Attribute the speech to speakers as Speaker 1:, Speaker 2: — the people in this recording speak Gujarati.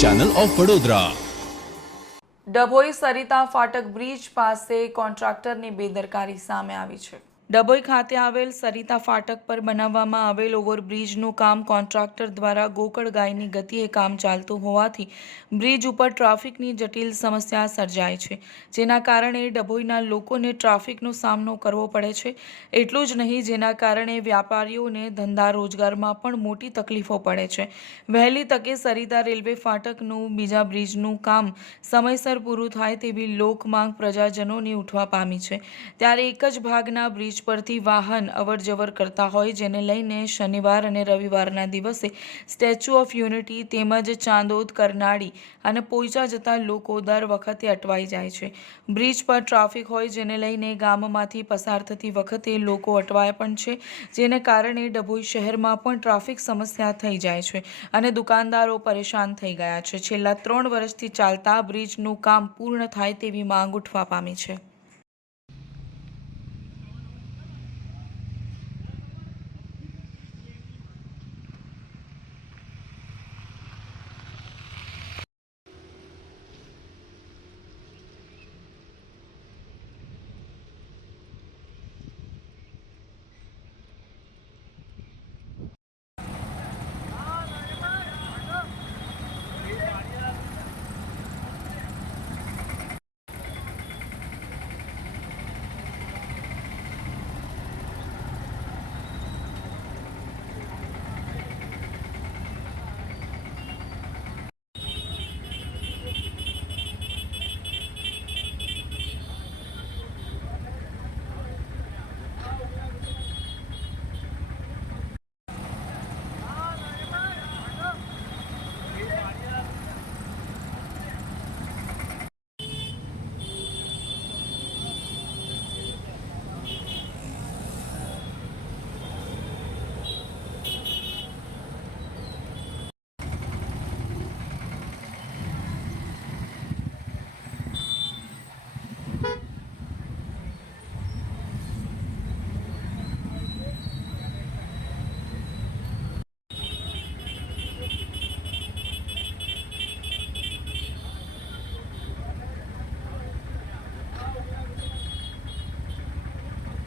Speaker 1: Channel of Vadodara.
Speaker 2: Dabhoi Sarita ફાટક બ્રિજ પાસે કોન્ટ્રાક્ટરની બેદરકારી સામે આવી છે. ડભોઈ ખાતે આવેલ સરિતા ફાટક પર બનાવવામાં આવેલ ઓવરબ્રિજનું કામ કોન્ટ્રાક્ટર દ્વારા ગોકળ ગાયની ગતિએ કામ ચાલતું હોવાથી બ્રિજ ઉપર ટ્રાફિકની જટિલ સમસ્યા સર્જાય છે. જેના કારણે ડભોઈના લોકોને ટ્રાફિકનો સામનો કરવો પડે છે. એટલું જ નહીં, જેના કારણે વ્યાપારીઓને ધંધા રોજગારમાં પણ મોટી તકલીફો પડે છે. વહેલી તકે સરિતા રેલવે ફાટકનું બીજા બ્રિજનું કામ સમયસર પૂરું થાય તેવી લોકમાંગ પ્રજાજનોની ઉઠવા પામી છે. ત્યારે એક જ ભાગના બ્રિજ પરથી વાહન અવરજવર કરતા હોય, જેને લઈને શનિવાર અને રવિવારના દિવસે સ્ટેચ્યુ ઓફ યુનિટી તેમજ ચાંદોદ, કરનાળી અને પોઈચા જતા લોકો દર વખતે અટવાઈ જાય છે. બ્રિજ પર ટ્રાફિક હોય, જેને લઈને ગામમાંથી પસાર થતી વખતે લોકો અટવાય પણ છે, જેને કારણે ડભોઈ શહેરમાં પણ ટ્રાફિક સમસ્યા થઈ જાય છે અને દુકાનદારો પરેશાન થઈ ગયા છે. છેલ્લા ત્રણ વર્ષથી ચાલતા બ્રિજનું કામ પૂર્ણ થાય તેવી માંગ ઉઠવા પામી છે.